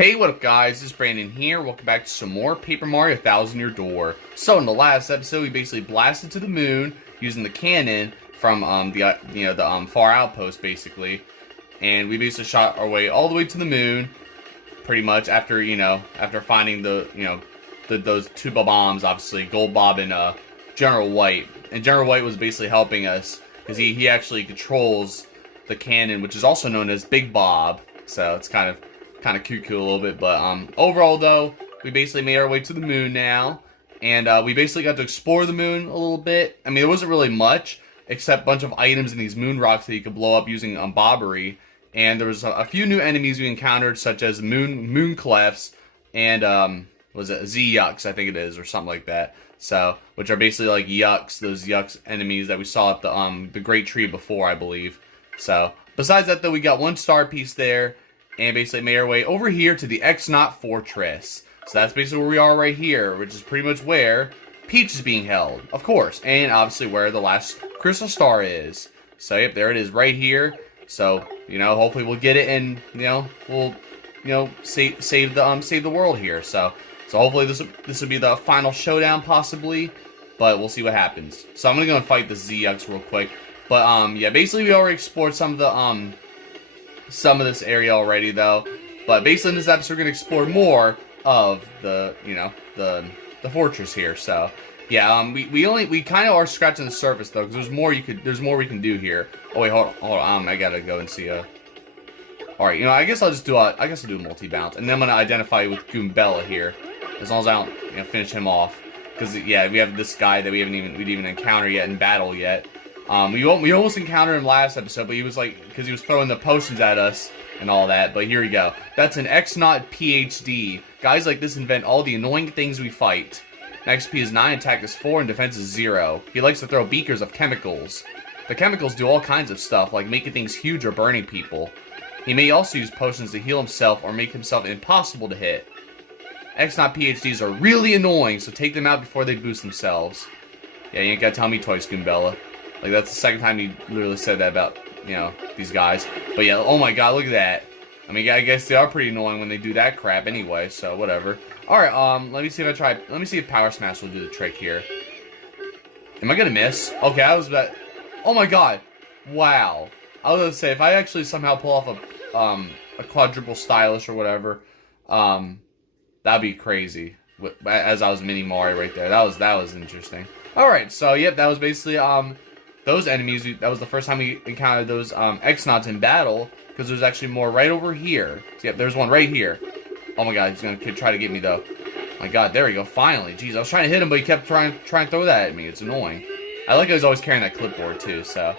Hey, what up guys, this is Brandon here. Welcome back to some more Paper Mario 1000-Year Door. So in the last episode, we basically blasted to the moon using the cannon from the far outpost basically. And we basically shot our way all the way to the moon pretty much after, after finding those two bombs, obviously Gold Bob and General White. And General White was basically helping us because he actually controls the cannon, which is also known as Big Bob. So it's kind of cute a little bit, but overall though, we basically made our way to the moon now, and we basically got to explore the moon a little bit. I mean, there wasn't really much except a bunch of items in these moon rocks that you could blow up using bobbery, and there was a few new enemies we encountered, such as moon clefs and was it Z-Yucks, I think it is, or something like that. So, which are basically like Yucks, those Yucks enemies that we saw at the Great Tree before, I believe. So, besides that though, we got one star piece there. And basically made our way over here to the X-Naut Fortress. So that's basically where we are right here, which is pretty much where Peach is being held, of course. And obviously where the last crystal star is. So yep, there it is right here. So, hopefully we'll get it and, we'll, save the world here. So hopefully this will be the final showdown possibly. But we'll see what happens. So I'm gonna go and fight the Z-Yucks real quick. But yeah, basically we already explored some of this area already though, but basically in this episode we're gonna explore more of the fortress here. So yeah, we kind of are scratching the surface though, because there's more we can do here. Oh wait, hold on, I gotta go and see all right, I guess I'll do a multi-bounce, and then I'm gonna identify with Goombella here, as long as I don't finish him off, because yeah, we have this guy that we didn't even encounter yet in battle yet. We almost encountered him last episode, but he was because he was throwing the potions at us and all that. But here we go. That's an X-Naut PhD. Guys like this invent all the annoying things we fight. XP is 9, attack is 4, and defense is 0. He likes to throw beakers of chemicals. The chemicals do all kinds of stuff, like making things huge or burning people. He may also use potions to heal himself or make himself impossible to hit. X-Naut PhDs are really annoying, so take them out before they boost themselves. Yeah, you ain't gotta tell me twice, Goombella. Like, that's the second time you literally said that about, these guys. But yeah, oh my god, look at that. I mean, I guess they are pretty annoying when they do that crap anyway, so whatever. Alright, let me see if Power Smash will do the trick here. Am I gonna miss? Okay, I was about... Oh my god. Wow. I was gonna say, if I actually somehow pull off a quadruple stylus or whatever, that'd be crazy. As I was Mini Mario right there. That was interesting. Alright, so yep, that was basically, those enemies. That was the first time we encountered those X-Nauts in battle, because there's actually more right over here. So yep, there's one right here. Oh my god, he's gonna try to get me though. My god, there we go, finally. Jeez, I was trying to hit him, but he kept trying to throw that at me. It's annoying. I like how he's always carrying that clipboard too, so.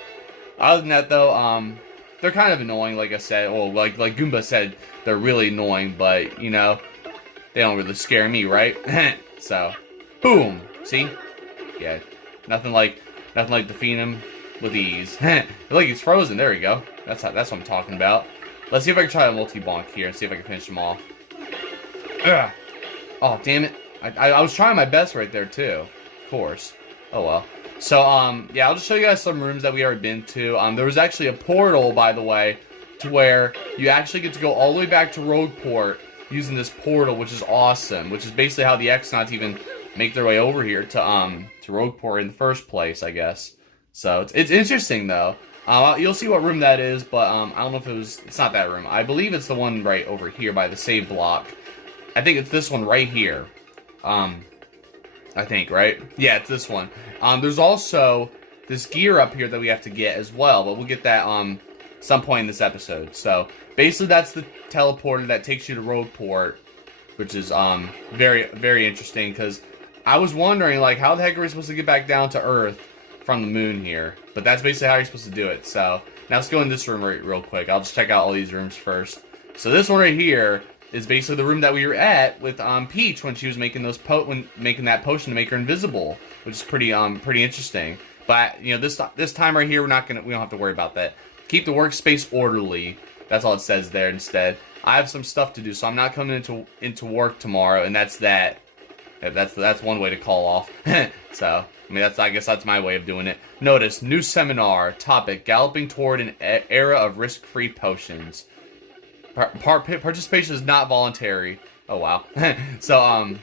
Other than that though, they're kind of annoying, like I said. Well, like Goomba said, they're really annoying, but, they don't really scare me, right? So, boom! See? Yeah, nothing like defeating him with ease. Look, he's frozen. There we go. That's what I'm talking about. Let's see if I can try a multi-bonk here and see if I can finish him off. Ugh. Oh, damn it. I was trying my best right there, too. Of course. Oh, well. So, yeah, I'll just show you guys some rooms that we already been to. There was actually a portal, by the way, to where you actually get to go all the way back to Rogueport using this portal, which is awesome. Which is basically how the X-Nauts even make their way over here to Rogueport in the first place, I guess. So it's interesting though. You'll see what room that is, but I don't know if it's not that room. I believe it's the one right over here by the save block. I think it's this one right here. I think, right? Yeah, it's this one. There's also this gear up here that we have to get as well, but we'll get that some point in this episode. So basically that's the teleporter that takes you to Rogueport, which is very, very interesting, because I was wondering, like, how the heck are we supposed to get back down to Earth from the moon here? But that's basically how you're supposed to do it. So, now let's go in this room real quick. I'll just check out all these rooms first. So this one right here is basically the room that we were at with Peach when she was making making that potion to make her invisible, which is pretty interesting. But this time right here, we don't have to worry about that. Keep the workspace orderly. That's all it says there instead. I have some stuff to do, so I'm not coming into work tomorrow, and that's that. That's one way to call off. So, I mean, I guess that's my way of doing it. Notice, new seminar, topic, galloping toward an era of risk-free potions. Participation is not voluntary. Oh wow. So I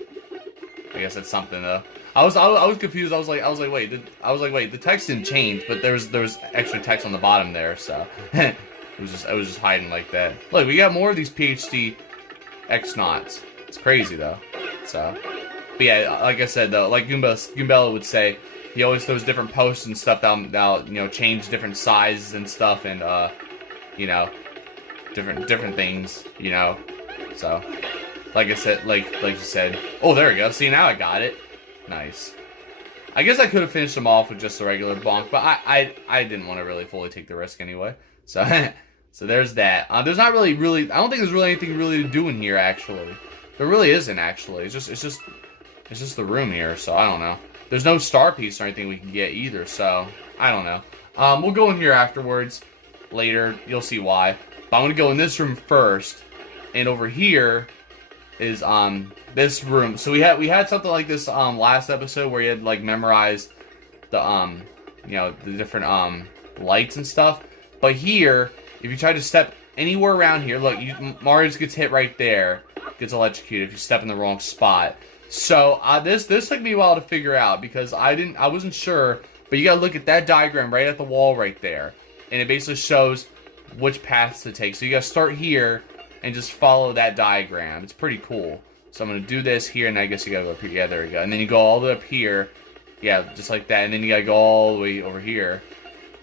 guess that's something though. I was confused. I was like wait, the text didn't change, but there was extra text on the bottom there, so it was just hiding like that. Look, we got more of these PhD X-Nauts. It's crazy though. So, but yeah, like I said though, like Goombella would say, he always throws different posts and stuff that'll you know, change different sizes and stuff, and you know, different things, you know. So, like I said, like you said, oh, there we go. See, now I got it. Nice. I guess I could have finished them off with just a regular bonk, but I didn't want to really fully take the risk anyway. So so there's that. There's not really I don't think there's really anything really to do in here actually. There really isn't actually. It's just the room here. So I don't know. There's no star piece or anything we can get either. So I don't know. We'll go in here afterwards. Later you'll see why. But I'm gonna go in this room first, and over here is this room. So we had something like this last episode where you had like memorized the you know, the different lights and stuff. But here, if you try to step anywhere around here, look, Mario just gets hit right there, gets electrocuted if you step in the wrong spot. So this took me a while to figure out because I wasn't sure, but you gotta look at that diagram right at the wall right there, and it basically shows which paths to take. So you gotta start here and just follow that diagram. It's pretty cool. So I'm gonna do this here, and I guess you gotta go up here. Yeah, there we go. And then you go all the way up here. Yeah, just like that. And then you gotta go all the way over here.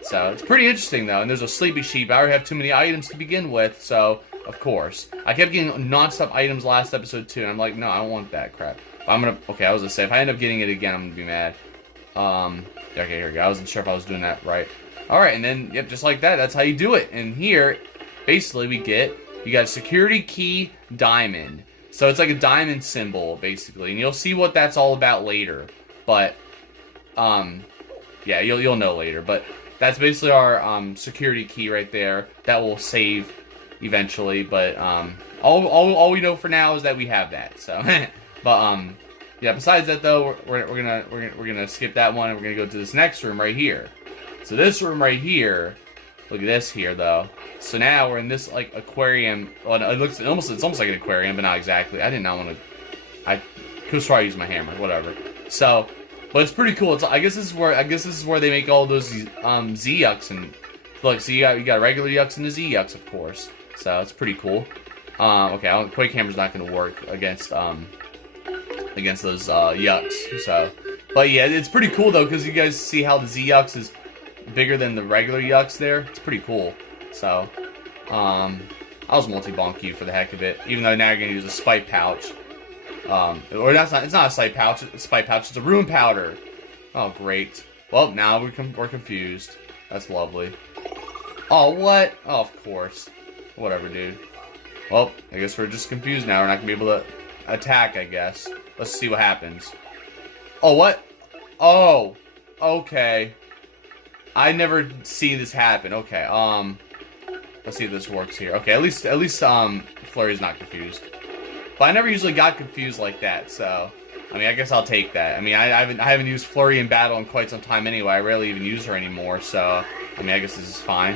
So it's pretty interesting though. And there's a sleepy sheep. I already have too many items to begin with, so of course. I kept getting non-stop items last episode too, and I'm like, no, I don't want that crap. Okay, I was gonna say, if I end up getting it again, I'm gonna be mad. Okay, here we go. I wasn't sure if I was doing that right. Alright, and then, yep, just like that, that's how you do it. And here, basically, you got a security key diamond. So it's like a diamond symbol, basically. And you'll see what that's all about later. But, yeah, you'll know later. But that's basically our security key right there. That will save eventually. But all we know for now is that we have that. So, but yeah. Besides that, though, we're gonna skip that one, and we're gonna go to this next room right here. So this room right here. Look at this here, though. So now we're in this like aquarium. Well, it's almost like an aquarium, but not exactly. I did not want to. I could try to use my hammer, whatever. So, but it's pretty cool. I guess this is where they make all those Z-Yucks, and look, so you got regular Yucks and the Z-Yucks, of course. So it's pretty cool. Okay, Quake Hammer's not going to work against those Yucks. So, but yeah, it's pretty cool though, because you guys see how the Z-Yucks is bigger than the regular Yucks there. It's pretty cool. So, I'll just multi-bonk you for the heck of it, even though now you're gonna use a spite pouch. Or it's not a spite pouch. It's a rune powder. Oh, great. Well, now we're confused. That's lovely. Oh, what? Oh, of course. Whatever, dude. Well, I guess we're just confused now. We're not gonna be able to attack, I guess. Let's see what happens. Oh, what? Oh, okay. I never see this happen. Okay, let's see if this works here. Okay, at least Flurry's not confused. But I never usually got confused like that, so I mean, I guess I'll take that. I mean, I haven't used Flurry in battle in quite some time anyway. I rarely even use her anymore, so I mean, I guess this is fine.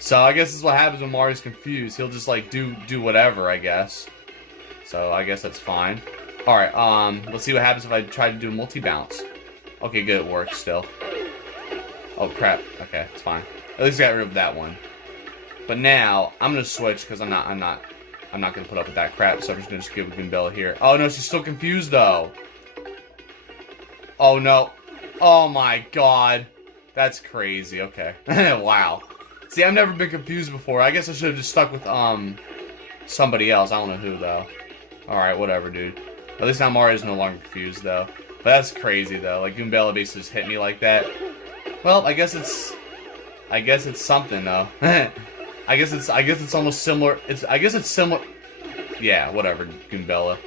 So I guess this is what happens when Mario's confused. He'll just like do whatever, I guess. So I guess that's fine. All right, let's see what happens if I try to do a multi-bounce. Okay, good, it works still. Oh crap. Okay, it's fine. At least I got rid of that one. But now I'm gonna switch because I'm not gonna put up with that crap. So I'm just gonna give Goombella here. Oh no, she's still confused though. Oh no. Oh my god. That's crazy. Okay. Wow. See, I've never been confused before. I guess I should have just stuck with somebody else. I don't know who though. All right, whatever, dude. At least now Mario's no longer confused though. But that's crazy though. Like Goombella basically just hit me like that. Well, I guess it's something though. I guess it's almost similar. I guess it's similar. Yeah, whatever, Goombella.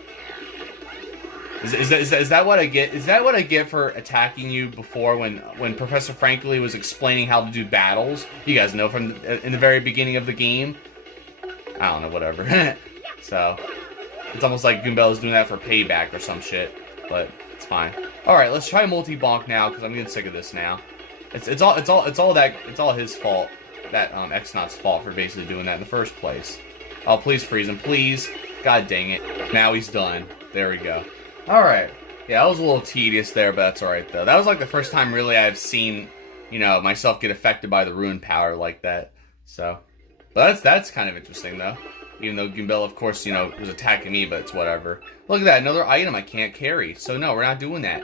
Is that what I get? Is that what I get for attacking you before when Professor Frankly was explaining how to do battles? You guys know from in the very beginning of the game. I don't know, whatever. So it's almost like Goombella's doing that for payback or some shit, but it's fine. All right, let's try multi-bonk now because I'm getting sick of this now. It's all his fault. That X-Naut's fault for basically doing that in the first place. Oh, please freeze him, please. God dang it. Now he's done. There we go. Alright. Yeah, that was a little tedious there, but that's alright, though. That was like the first time, really, I've seen, you know, myself get affected by the ruin power like that. So, but that's kind of interesting, though. Even though Goombella, of course, you know, was attacking me, but it's whatever. Look at that, another item I can't carry. So, no, we're not doing that.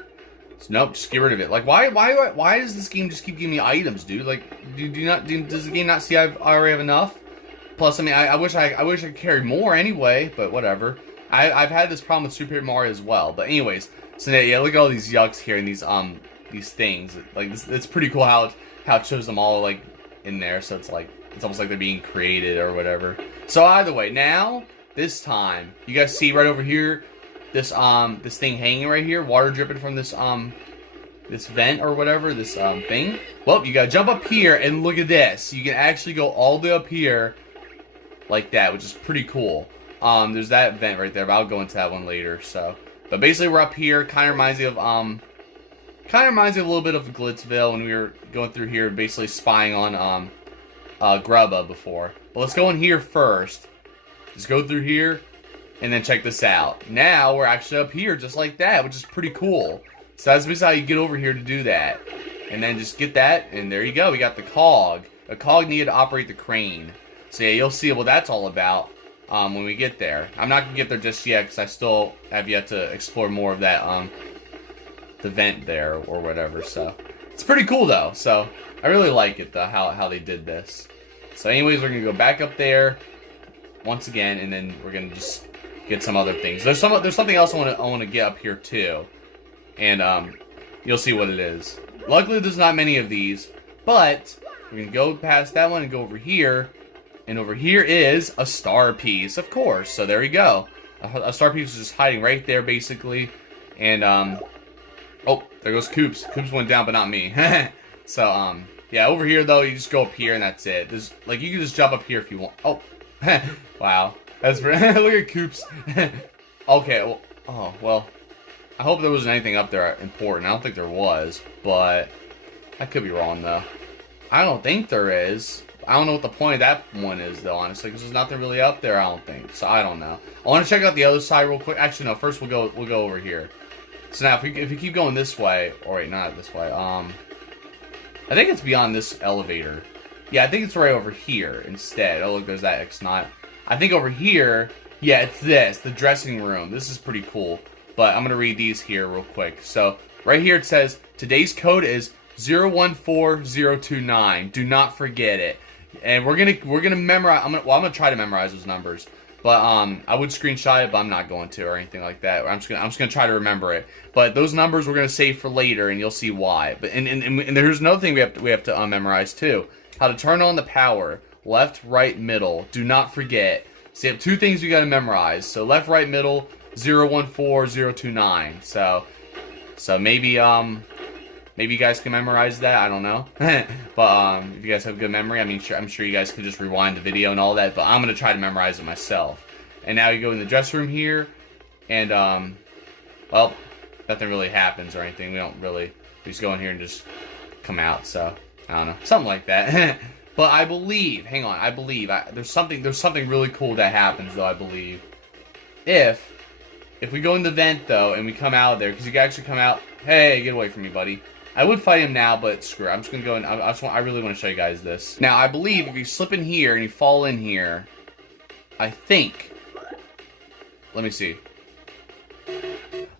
So, nope, just get rid of it. Like, why does this game just keep giving me items, dude? Like, does the game not see I already have enough? Plus, I mean, I wish I could carry more anyway, but whatever. I've had this problem with Super Mario as well. But anyways, so yeah, look at all these yucks here and these things. Like, it's pretty cool how it shows them all like in there. So it's like it's almost like they're being created or whatever. So either way, now this time you guys see right over here this thing hanging right here, water dripping from this vent or whatever, this thing. Well, you gotta jump up here and look at this. You can actually go all the way up here like that, which is pretty cool. There's that vent right there, but I'll go into that one later. So, but basically we're up here. Kind of reminds me of a little bit of Glitzville when we were going through here, basically spying on Grubba before. But let's go in here first. Just go through here, and then check this out. Now we're actually up here, just like that, which is pretty cool. So that's basically how you get over here to do that. And then just get that, and there you go. We got the cog. A cog needed to operate the crane. So yeah, you'll see what that's all about when we get there. I'm not going to get there just yet, because I still have yet to explore more of that, the vent there, or whatever. So, it's pretty cool, though. So, I really like it, though, how they did this. So anyways, we're going to go back up there once again, and then we're going to just get some other things. There's something else I want to get up here, too. And, you'll see what it is. Luckily, there's not many of these, but we're going to go past that one and go over here. And over here is a star piece, of course. So there you go. A star piece is just hiding right there, basically. And, oh, there goes Koops. Koops went down, but not me. So, yeah, over here, though, you just go up here, and that's it. There's, like, you can just jump up here if you want. Oh, wow. That's look at Koops. Okay, well, oh, well, I hope there wasn't anything up there important. I don't think there was, but I could be wrong, though. I don't think there is. I don't know what the point of that one is, though, honestly, because there's nothing really up there, I don't think. So, I don't know. I want to check out the other side real quick. Actually, no, first we'll go over here. So now, if we keep going this way, or wait, not this way, I think it's beyond this elevator. Yeah, I think it's right over here instead. Oh, look, there's that X-Naut. I think over here, yeah, it's this, the dressing room. This is pretty cool, but I'm going to read these here real quick. So, right here it says, today's code is 014029. Do not forget it. And we're gonna memorize. I'm gonna try to memorize those numbers, but I would screenshot it, but I'm not going to or anything like that. I'm just gonna try to remember it. But those numbers we're gonna save for later, and you'll see why. But and there's another thing we have to memorize too: how to turn on the power. Left, right, middle. Do not forget. So you have two things you gotta memorize. So left, right, middle. 014029. So maybe maybe you guys can memorize that. I don't know. But if you guys have good memory, I mean, I'm sure you guys could just rewind the video and all that. But I'm going to try to memorize it myself. And now you go in the dressing room here. And, well, nothing really happens or anything. We just go in here and just come out. So, I don't know. Something like that. But I believe, hang on, there's something really cool that happens, though, I believe. If we go in the vent, though, and we come out of there, because you can actually come out. Hey, get away from me, buddy. I would fight him now, but screw it. I'm just going to go in. I really want to show you guys this. Now, I believe if you slip in here and you fall in here, I think. Let me see.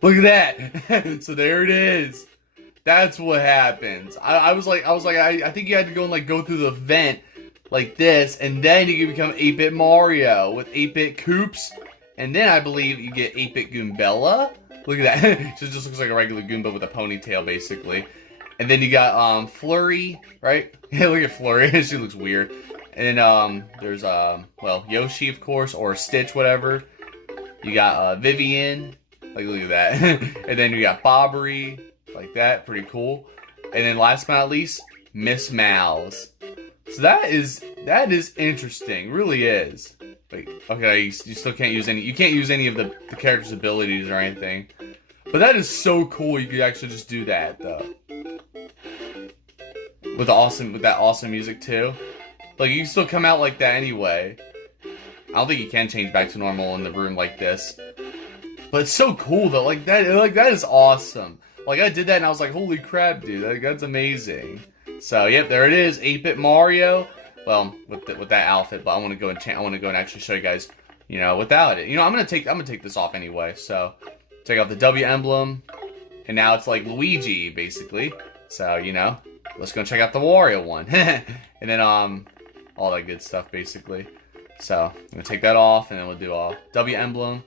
Look at that. So there it is. That's what happens. I think you had to go and like go through the vent like this, and then you can become 8-Bit Mario with 8-Bit Koops, and then I believe you get 8-Bit Goombella. Look at that. It just looks like a regular Goomba with a ponytail, basically. And then you got Flurry, right? Yeah, look at Flurry. She looks weird. And there's well, Yoshi, of course, or Stitch, whatever. You got Vivian. Like, look at that. And then you got Bobbery, like that. Pretty cool. And then last but not least, Miss Mouse. So that is interesting. Really is. Wait, okay, you still can't use any. You can't use any of the character's abilities or anything. But that is so cool. You could actually just do that though. With that awesome music too. Like you can still come out like that anyway. I don't think you can change back to normal in the room like this. But it's so cool though, like that is awesome. Like I did that and I was like, holy crap, dude, that's amazing. So yep, there it is, 8-bit Mario. Well, with that outfit, but I want to go and actually show you guys, you know, without it. You know, I'm gonna take this off anyway. So take off the W emblem, and now it's like Luigi basically. So you know, let's go check out the Wario one, and then all that good stuff basically. So I'm gonna take that off, and then we'll do a W emblem.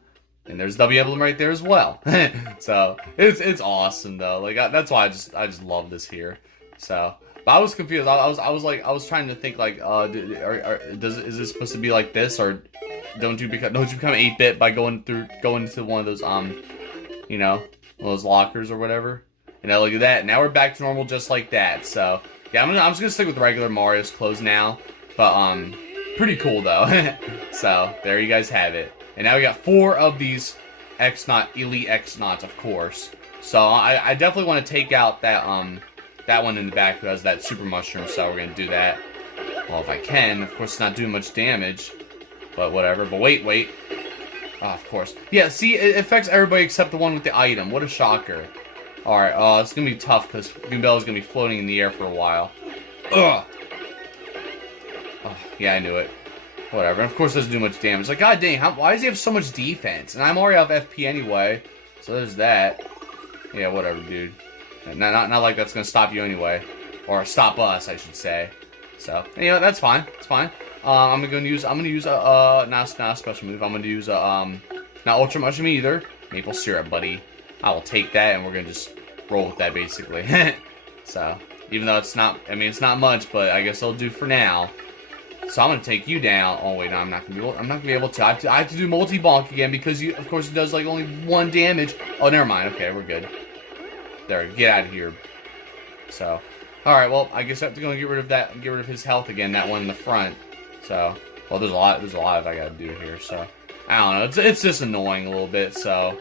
And there's W emblem right there as well. So it's awesome though. Like that's why I just love this here. So, but I was confused. I was trying to think like, is this supposed to be like this, or don't you become 8-bit by going into one of those you know, one of those lockers or whatever? You know, look at that. Now we're back to normal just like that. So yeah, I'm just gonna stick with regular Mario's clothes now. But pretty cool though. So there you guys have it. And now we got 4 of these Elite X-Nauts, of course. So I definitely want to take out that that one in the back who has that super mushroom. So we're gonna do that. Well, if I can, of course, it's not doing much damage, but whatever. But wait. Oh, of course. Yeah. See, it affects everybody except the one with the item. What a shocker. All right. It's gonna be tough because Goombella's gonna be floating in the air for a while. Ugh. Oh, yeah, I knew it. Whatever, and of course it doesn't do much damage. Like, god dang, why does he have so much defense? And I'm already off FP anyway, so there's that. Yeah, whatever, dude. Not like that's gonna stop you anyway. Or stop us, I should say. So, you know, that's fine. It's fine. I'm gonna use not a special move. I'm gonna use not Ultra Mushroom either. Maple syrup, buddy. I will take that, and we're gonna just roll with that, basically. So, even though it's not, I mean, it's not much, but I guess it'll do for now. So I'm gonna take you down. Oh wait, no, I'm not gonna be able to. I have to do multi-bonk again because of course, it does like only 1 damage. Oh, never mind. Okay, we're good. There, get out of here. So, all right. Well, I guess I have to go and get rid of his health again. That one in the front. So, well, there's a lot I gotta do here. So, I don't know. It's just annoying a little bit. So,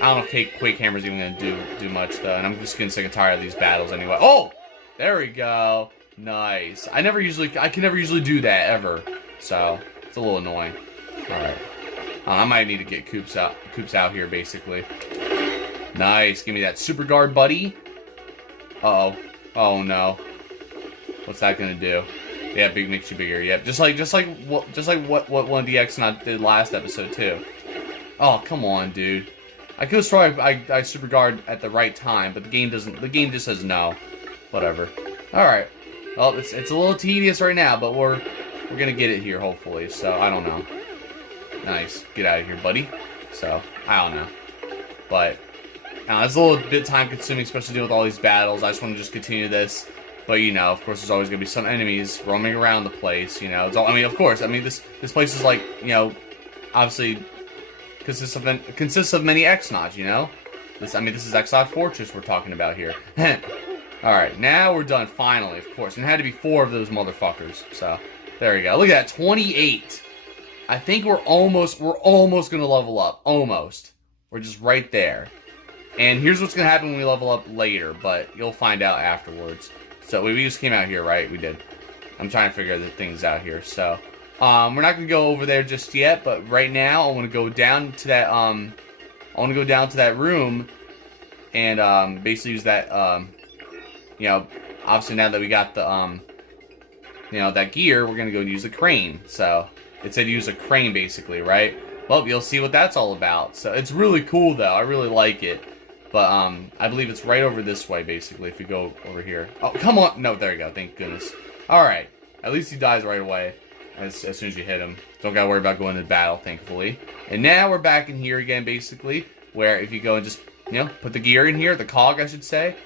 I don't know if Quake Hammer's even gonna do much though. And I'm just getting sick and tired of these battles anyway. Oh, there we go. Nice. I can never usually do that ever. So it's a little annoying. Alright. I might need to get Koops out here basically. Nice. Give me that super guard, buddy. Uh-oh. Oh no. What's that gonna do? Yeah, big makes you bigger. Yep. Just like what one of the X-Nauts did last episode too. Oh, come on, dude. I could have sworn I super guard at the right time, but the game just says no. Whatever. Alright. Well, it's a little tedious right now, but we're gonna get it here, hopefully. So, I don't know. Nice. Get out of here, buddy. So, I don't know. But, it's a little bit time-consuming, especially dealing with all these battles. I just want to just continue this. But, you know, of course, there's always gonna be some enemies roaming around the place, you know. It's all, I mean, of course, I mean, this place is like, you know, obviously consists of many X-Nauts, you know. This is X-Naut Fortress we're talking about here. Alright, now we're done, finally, of course. And it had to be 4 of those motherfuckers. So, there we go. Look at that, 28. I think we're almost gonna level up. Almost. We're just right there. And here's what's gonna happen when we level up later, but you'll find out afterwards. So, we just came out here, right? We did. I'm trying to figure the things out here, so. We're not gonna go over there just yet, but right now, I wanna go down to that, room, and, basically use that, you know, obviously now that we got the, you know, that gear, we're gonna go use the crane. So, it said use a crane, basically, right? Well, you'll see what that's all about. So, it's really cool, though. I really like it. But, I believe it's right over this way, basically, if you go over here. Oh, come on! No, there you go. Thank goodness. Alright. At least he dies right away, as soon as you hit him. Don't gotta worry about going into battle, thankfully. And now we're back in here again, basically, where if you go and just, you know, put the gear in here, the cog, I should say.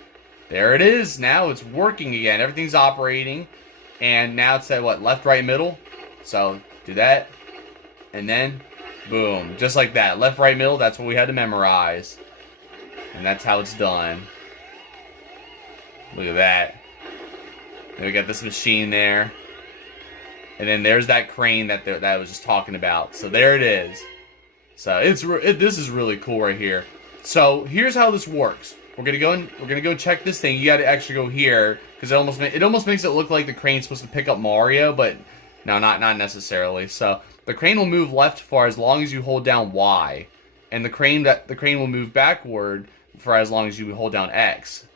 There it is. Now it's working again. Everything's operating. And now it's at what? Left, right, middle. So do that. And then, boom. Just like that. Left, right, middle. That's what we had to memorize. And that's how it's done. Look at that. Then we got this machine there. And then there's that crane that I was just talking about. So there it is. So this is really cool right here. So here's how this works. We're gonna go check this thing. You gotta actually go here because it almost makes it look like the crane's supposed to pick up Mario, but no, not necessarily. So The crane will move left for as long as you hold down Y, and the crane will move backward for as long as you hold down X.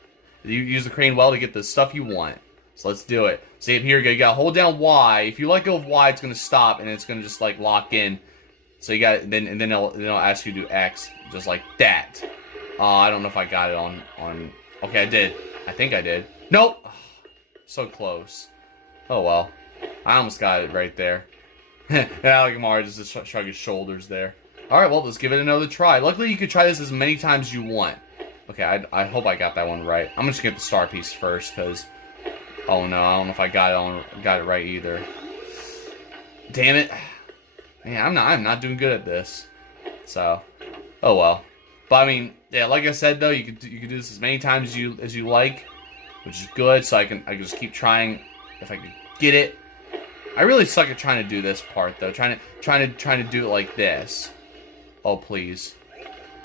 You use the crane well to get the stuff you want. So let's do it. See, here you go. You gotta hold down Y. If you let go of Y, it's gonna stop and it's gonna just like lock in. So you got then it'll ask you to do X just like that. I don't know if I got it on. Okay, I did. I think I did. Nope. Oh, so close. Oh well. I almost got it right there. And Alec Mario just shrug his shoulders there. All right, well let's give it another try. Luckily, you can try this as many times as you want. Okay, I hope I got that one right. I'm just gonna get the star piece first, because oh no, I don't know if I got it right either. Damn it, man! I'm not doing good at this. So, oh well. But I mean, yeah, like I said though, you could do this as many times as you like, which is good. So I can just keep trying if I could get it. I really suck at trying to do this part though. Trying to do it like this. Oh please,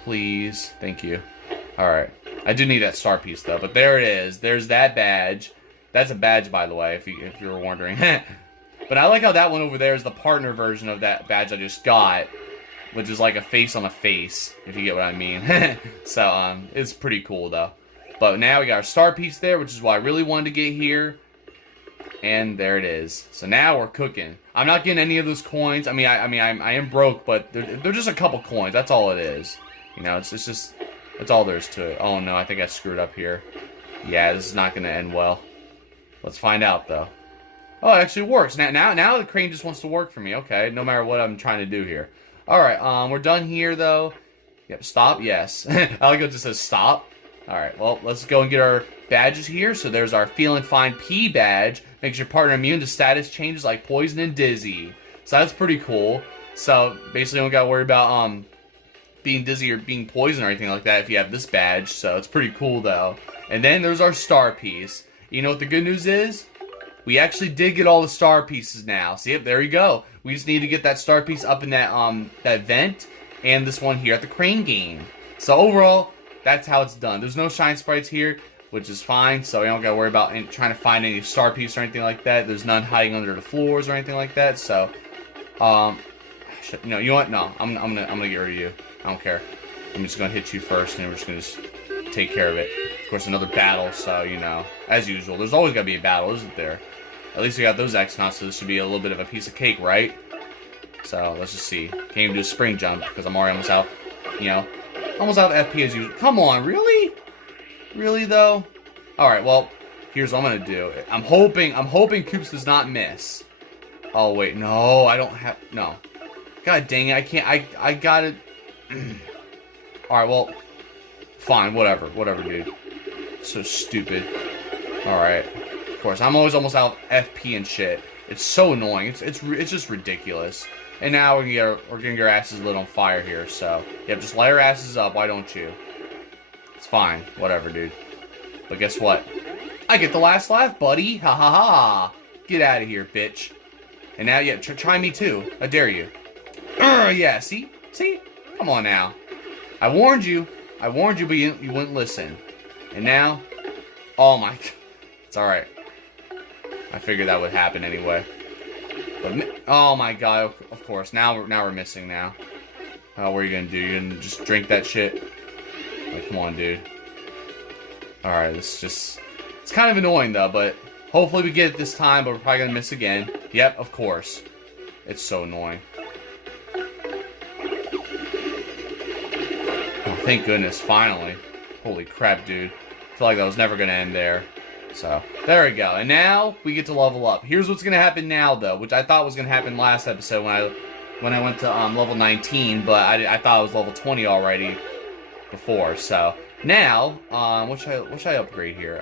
please, thank you. Alright. I do need that star piece, though. But there it is. There's that badge. That's a badge, by the way, if you were wondering. But I like how that one over there is the partner version of that badge I just got. Which is like a face on a face, if you get what I mean. So, it's pretty cool, though. But now we got our star piece there, which is why I really wanted to get here. And there it is. So now we're cooking. I'm not getting any of those coins. I am broke, but they're just a couple coins. That's all it is. You know, it's just... That's all there is to it. Oh no, I think I screwed up here. Yeah, this is not going to end well. Let's find out, though. Oh, it actually works. Now the crane just wants to work for me. Okay, no matter what I'm trying to do here. Alright, we're done here, though. Yep, stop, yes. I like how it just says stop. Alright, well, let's go and get our badges here. So there's our Feeling Fine P badge. Makes your partner immune to status changes like poison and dizzy. So that's pretty cool. So, basically, you don't got to worry about, being dizzy or being poisoned or anything like that if you have this badge, so it's pretty cool though. And then there's our star piece. You know what the good news is? We actually did get all the star pieces now. See, there you go. We just need to get that star piece up in that that vent and this one here at the crane game. So overall, that's how it's done. There's no shine sprites here, which is fine, so you don't gotta worry about trying to find any star piece or anything like that. There's none hiding under the floors or anything like that. So, you know what? No, I'm gonna get rid of you. I don't care. I'm just gonna hit you first, and we're just gonna take care of it. Of course, another battle, so, you know, as usual. There's always gotta be a battle, isn't there? At least we got those X-Nauts, so this should be a little bit of a piece of cake, right? So, let's just see. Can't even do a spring jump, because I'm already almost out, you know, almost out of FP as usual. Come on, really? Really, though? Alright, well, here's what I'm gonna do. I'm hoping Koops does not miss. Oh, wait, no, I don't have, no. God dang it, I can't, I got it. Alright, well, fine, whatever, dude. So stupid. Alright. Of course, I'm always almost out of FP and shit. It's so annoying. It's just ridiculous. And now we're gonna get our asses lit on fire here, so... Yep, just light our asses up, why don't you? It's fine, whatever, dude. But guess what? I get the last laugh, buddy! Ha ha ha! Get out of here, bitch. And now, yeah, try me too. I dare you. Yeah, see? See? Come on now. I warned you, but you wouldn't listen. And now, oh my, it's alright. I figured that would happen anyway. But, oh my god, of course, now we're missing now. Oh, what are you gonna do? You're gonna just drink that shit? Like, come on, dude. Alright, it's kind of annoying though, but hopefully we get it this time, but we're probably gonna miss again. Yep, of course. It's so annoying. Thank goodness, finally. Holy crap, dude. I feel like that was never going to end there. So, there we go. And now, we get to level up. Here's what's going to happen now, though, which I thought was going to happen last episode when I went to level 19, but I thought it was level 20 already before. So, now, what should I upgrade here?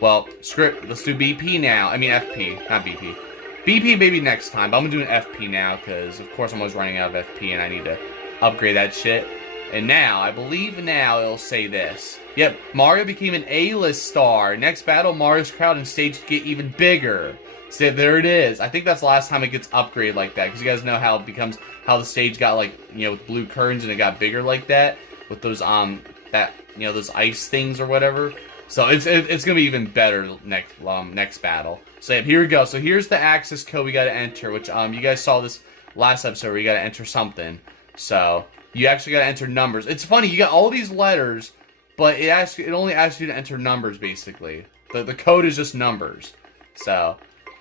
Well, let's do BP now. I mean, FP, not BP. BP maybe next time, but I'm going to do an FP now, because, of course, I'm always running out of FP, and I need to upgrade that shit. And now, I believe now it'll say this. Yep, Mario became an A-list star. Next battle, Mario's crowd and stage get even bigger. So there it is. I think that's the last time it gets upgraded like that. Because you guys know how it becomes, how the stage got like, you know, with blue curtains and it got bigger like that. With those, those ice things or whatever. So it's going to be even better next battle. So yeah, here we go. So here's the access code we got to enter, which you guys saw this last episode where you gotta enter something. So, you actually gotta enter numbers. It's funny, you got all these letters, but it only asks you to enter numbers, basically. The code is just numbers. So,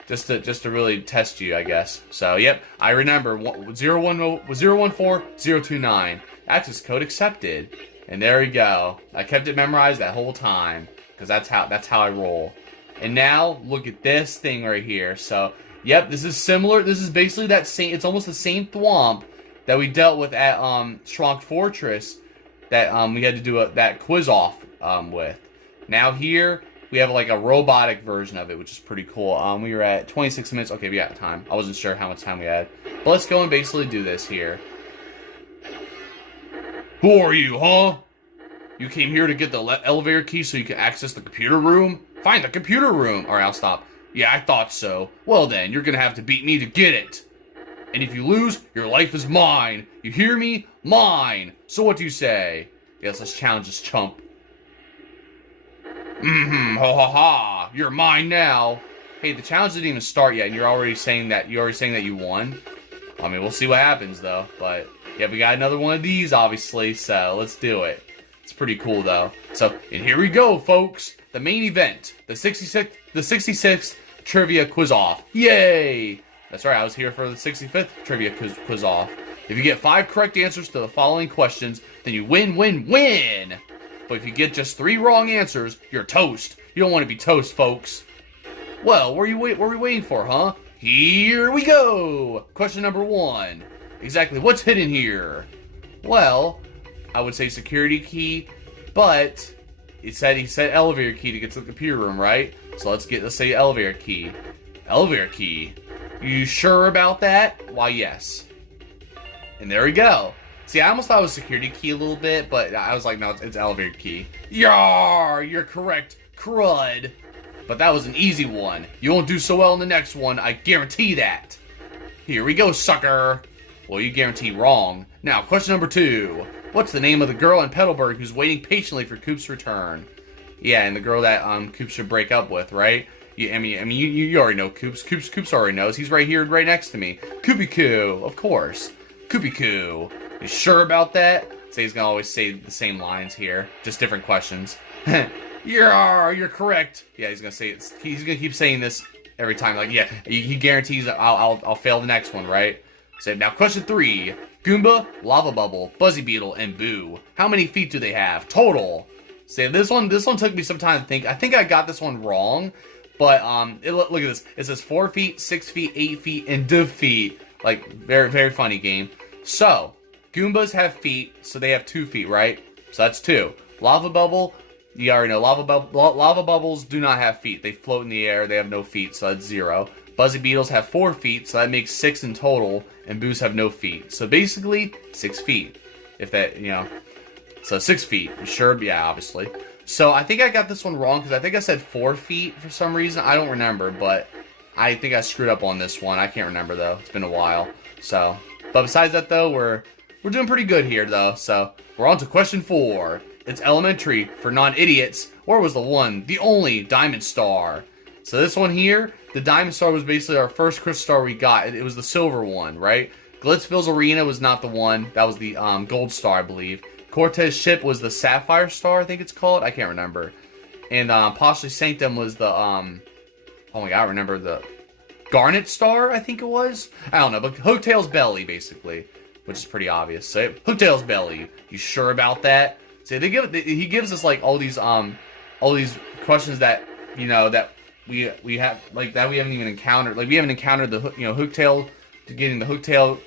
just to really test you, I guess. So, yep, I remember 014029. Access code accepted. And there we go. I kept it memorized that whole time, because that's how I roll. And now, look at this thing right here. So, yep, this is similar. This is basically that same, it's almost the same thwomp that we dealt with at X-Naut Fortress that we had to do that Quiz-Off with. Now here, we have like a robotic version of it, which is pretty cool. We were at 26 minutes. Okay, we got time. I wasn't sure how much time we had. But let's go and basically do this here. Who are you, huh? You came here to get the elevator key so you can access the computer room? Find the computer room! Alright, I'll stop. Yeah, I thought so. Well then, you're gonna have to beat me to get it. And if you lose, your life is mine. You hear me? Mine! So what do you say? Yes, let's challenge this chump. Ha ha ha! You're mine now! Hey, the challenge didn't even start yet, and you're already saying that you won? I mean, we'll see what happens, though. But, yeah, we got another one of these, obviously, so let's do it. It's pretty cool, though. So, and here we go, folks! The main event. The 66th Trivia Quiz-Off. Yay! That's right, I was here for the 65th Trivia Quiz-Off. If you get 5 correct answers to the following questions, then you win! But if you get just 3 wrong answers, you're toast. You don't want to be toast, folks. Well, what are we waiting for, huh? Here we go! Question number 1. Exactly what's hidden here? Well, I would say security key, but he said elevator key to get to the computer room, right? So let's say elevator key. Elevator key. You sure about that? Why, yes. And there we go. See, I almost thought it was security key a little bit, but I was like, no, it's elevator key. Yar! You're correct, crud. But that was an easy one. You won't do so well in the next one, I guarantee that. Here we go, sucker. Well, you guarantee wrong. Now, question number 2. What's the name of the girl in Petalburg who's waiting patiently for Coop's return? Yeah, and the girl that Coop should break up with, right? I mean, you already know Coops. Coops already knows. He's right here, right next to me. Koopy-Coo, of course. Koopy-Coo. You sure about that? So he's gonna always say the same lines here, just different questions. You're correct. Yeah, he's gonna say it. He's gonna keep saying this every time. Like, yeah, he guarantees I'll fail the next one, right? So now, question 3: Goomba, Lava Bubble, Buzzy Beetle, and Boo. How many feet do they have total? So this one took me some time to think. I think I got this one wrong, but look at this. It says 4 feet, 6 feet, 8 feet, and 2 feet. Like, very, very funny game. So Goombas have feet, so they have 2 feet, right? So that's 2. Lava Bubble, you already know. Lava Bubbles do not have feet. They float in the air. They have no feet, so that's 0. Buzzy Beetles have 4 feet, so that makes 6 in total. And Boos have no feet. So basically, 6 feet. If that, So 6 feet. You sure? Yeah, obviously. So I think I got this one wrong, because I think I said 4 feet for some reason. I don't remember, but I think I screwed up on this one. I can't remember, though. It's been a while. So, but besides that, though, we're doing pretty good here, though. So, we're on to question 4. It's elementary for non-idiots. Or was the one, the only Diamond Star? So this one here, the Diamond Star was basically our first crystal star we got. It was the silver one, right? Glitzville's Arena was not the one. That was the gold star, I believe. Cortez Ship was the Sapphire Star, I think it's called. I can't remember. And Postly Sanctum was the, oh my god, I remember the Garnet Star, I think it was. I don't know, but Hooktail's Belly, basically, which is pretty obvious. So, Hooktail's Belly. You sure about that? So he gives us like all these questions that that we have like that we haven't even encountered. Like we haven't encountered the Hooktail, getting the Hooktail,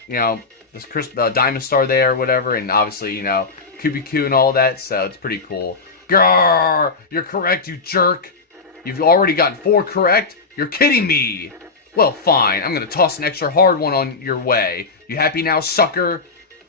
the Diamond Star there or whatever, and obviously Koopy-Coo and all that. So it's pretty cool. Grrr! You're correct, you jerk. You've already gotten 4 correct. You're kidding me. Well, fine. I'm gonna toss an extra hard one on your way. You happy now, sucker?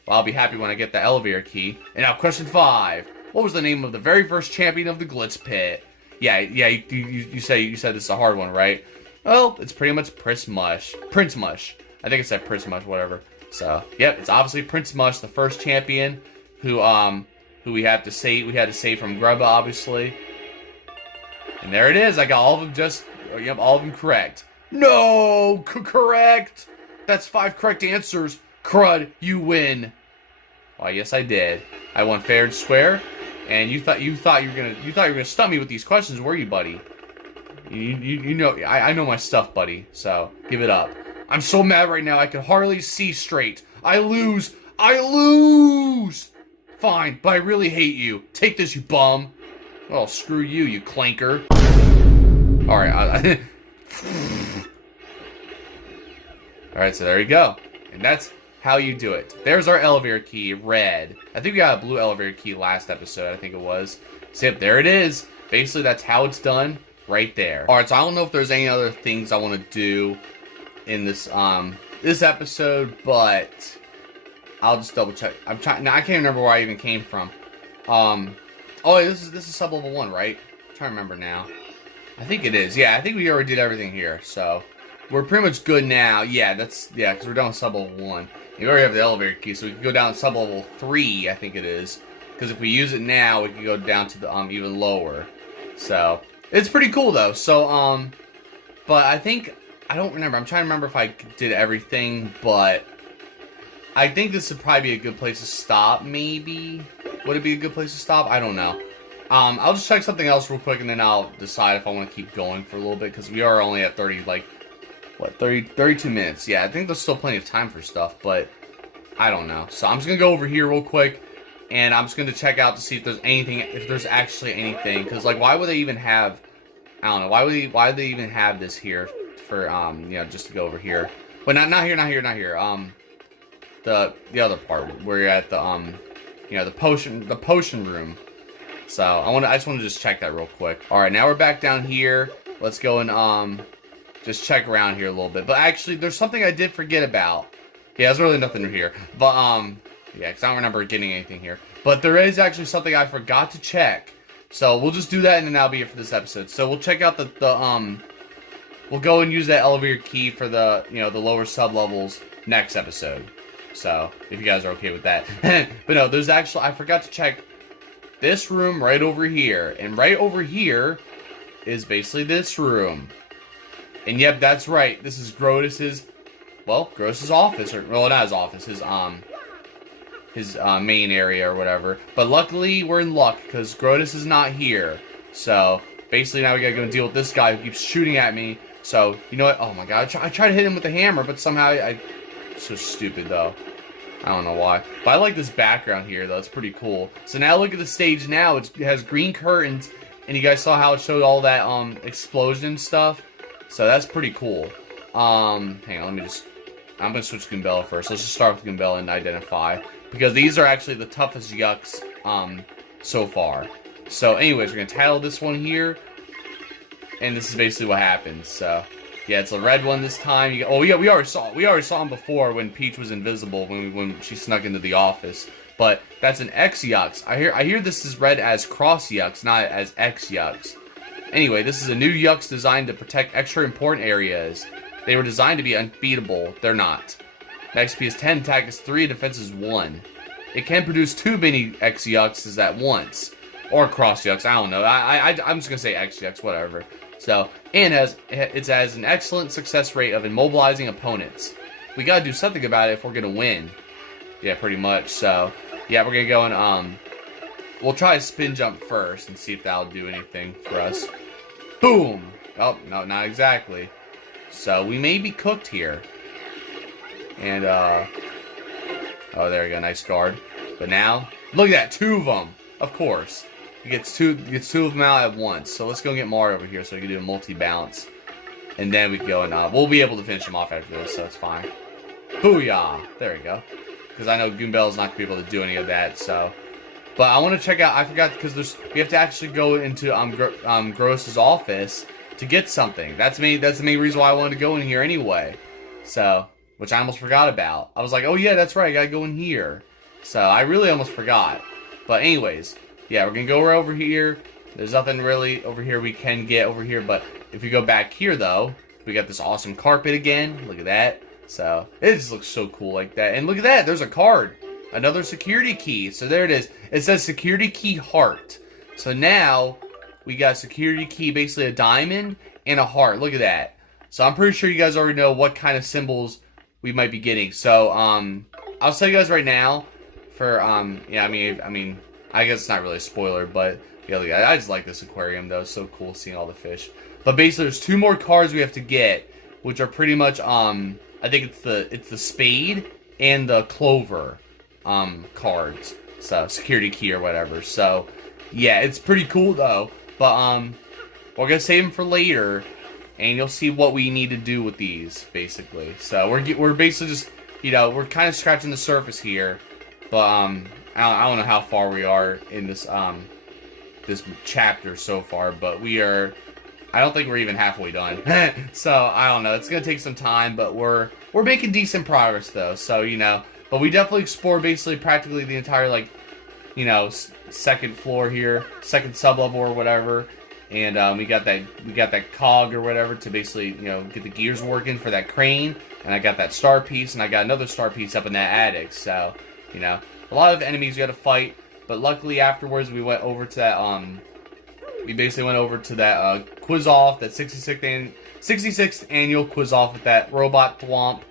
Well, I'll be happy when I get the elevator key. And now, question 5. What was the name of the very first champion of the Glitz Pit? Yeah, you said this is a hard one, right? Well, it's pretty much Prince Mush. I think it said Prince Mush, whatever. So, yep, it's obviously Prince Mush, the first champion, who we had to save from Grubba, obviously. And there it is. I got all of them all of them correct. No, correct. That's 5 correct answers. Crud, you win. Well, yes, I did. I won fair and square. And you thought you were gonna stump me with these questions, were you, buddy? You know, I know my stuff, buddy. So give it up. I'm so mad right now. I can hardly see straight. I lose. Fine, but I really hate you. Take this, you bum. Well, screw you, you clanker. Alright, Alright, so there you go. And that's how you do it. There's our elevator key, red. I think we got a blue elevator key last episode, I think it was. So yep, there it is. Basically, that's how it's done right there. Alright, so I don't know if there's any other things I want to do in this this episode, but I'll just double check. I can't remember where I even came from. Oh, this is sub-level 1, right? I'm trying to remember now. I think it is. Yeah, I think we already did everything here, so we're pretty much good now. Yeah, because we're done with sub-level 1. We already have the elevator key, so we can go down to sub-level 3, I think it is. Because if we use it now, we can go down to the even lower. So it's pretty cool though. So but I don't remember. I'm trying to remember if I did everything, but I think this would probably be a good place to stop, maybe. Would it be a good place to stop? I don't know. I'll just check something else real quick, and then I'll decide if I want to keep going for a little bit, because we are only at 32 minutes. Yeah, I think there's still plenty of time for stuff, but I don't know. So I'm just going to go over here real quick, and I'm just going to check out to see if there's anything, if there's actually anything, because, like, why would they even have, I don't know, why would they even have this here for, you know, just to go over here. But not here. The other part where you're at the you know, the potion room. So I just want to just check that real quick. All right, now we're back down here. Let's go and just check around here a little bit. But actually, there's something I did forget about. Yeah, there's really nothing here. But yeah, because I don't remember getting anything here. But there is actually something I forgot to check. So we'll just do that, and then that'll be it for this episode. So we'll check out we'll go and use that elevator key for the, you know, the lower sub levels next episode. So, if you guys are okay with that. But no, there's actually, I forgot to check this room right over here. And right over here is basically this room. And yep, that's right. This is Grotus's office. Or, well, not his office. His main area or whatever. But luckily, we're in luck, because Grotus is not here. So, basically now we gotta go and deal with this guy who keeps shooting at me. So, you know what? Oh my god, I tried to hit him with the hammer, but somehow so stupid though. I don't know why. But I like this background here though. It's pretty cool. So now look at the stage now. It has green curtains, and you guys saw how it showed all that explosion stuff. So that's pretty cool. Hang on, I'm gonna switch to Goombella first. Let's just start with Goombella and identify, because these are actually the toughest yucks so far. So anyways, we're gonna title this one here, and this is basically what happens. So yeah, it's a red one this time. Oh yeah, we already saw him before when Peach was invisible, when she snuck into the office. But that's an X Yucks. I hear this is read as Cross Yucks, not as X Yucks. Anyway, this is a new Yucks designed to protect extra important areas. They were designed to be unbeatable. They're not. XP is 10, attack is 3, defense is 1. It can produce 2 mini X Yucks at once, or Cross Yucks. I don't know. I'm just gonna say X Yucks, whatever. So, and it has an excellent success rate of immobilizing opponents. We gotta do something about it if we're gonna win. Yeah, pretty much. So, yeah, we're gonna go and we'll try a spin jump first and see if that'll do anything for us. Boom! Oh, no, not exactly. So, we may be cooked here. And, oh, there we go, nice guard. But now, look at that, 2 of them! Of course. He gets two of them out at once. So let's go get Mario over here so we can do a multi-bounce. And then we can go and, we'll be able to finish him off after this, so it's fine. Booyah! There we go. Because I know Goombella's not going to be able to do any of that, so. But I want to check out, I forgot, because we have to actually go into Gross's office to get something. That's the main reason why I wanted to go in here anyway. So, which I almost forgot about. I was like, oh yeah, that's right, I gotta go in here. So, I really almost forgot. But anyways, yeah, we're gonna go right over here. There's nothing really over here we can get over here, but if we go back here though, we got this awesome carpet again. Look at that. So, it just looks so cool like that. And look at that, there's a card. Another security key. So there it is. It says security key heart. So now, we got security key, basically a diamond and a heart. Look at that. So I'm pretty sure you guys already know what kind of symbols we might be getting. So, I'll tell you guys right now. For yeah, I mean, I guess it's not really a spoiler, but yeah, I just like this aquarium though. It's so cool seeing all the fish. But basically, there's 2 more cards we have to get, which are pretty much I think it's the spade and the clover cards. So security key or whatever. So yeah, it's pretty cool though. But we're gonna save them for later, and you'll see what we need to do with these basically. So we're basically just, you know, we're kind of scratching the surface here. But I don't know how far we are in this this chapter so far, but I don't think we're even halfway done. So I don't know. It's gonna take some time, but we're making decent progress though. So, you know, but we definitely explore basically practically the entire, like, you know, second floor here, second sublevel or whatever. And we got that cog or whatever to basically, you know, get the gears working for that crane. And I got that star piece, and I got another star piece up in that attic. So, you know, a lot of enemies you got to fight, but luckily afterwards we went over to that we basically went over to that Quiz-Off, that 66th annual Quiz-Off with that robot Thwomp,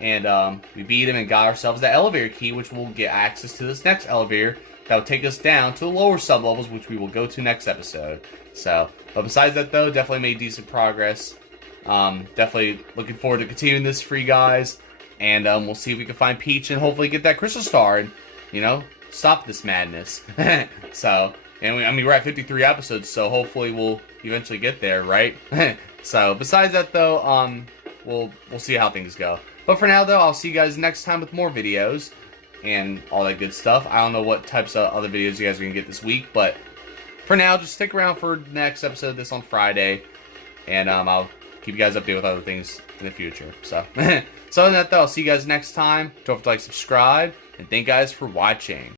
and we beat him and got ourselves that elevator key, which we'll get access to this next elevator that will take us down to the lower sublevels, which we will go to next episode. So, but besides that though, definitely made decent progress. Definitely looking forward to continuing this for you guys. And we'll see if we can find Peach and hopefully get that crystal star and, you know, stop this madness. So, and we're at 53 episodes, so hopefully we'll eventually get there, right? So, besides that though, we'll see how things go. But for now though, I'll see you guys next time with more videos and all that good stuff. I don't know what types of other videos you guys are gonna get this week, but for now, just stick around for the next episode of this on Friday, and I'll keep you guys updated with other things in the future. So, so other than that though, I'll see you guys next time. Don't forget to like, subscribe, and thank you guys for watching.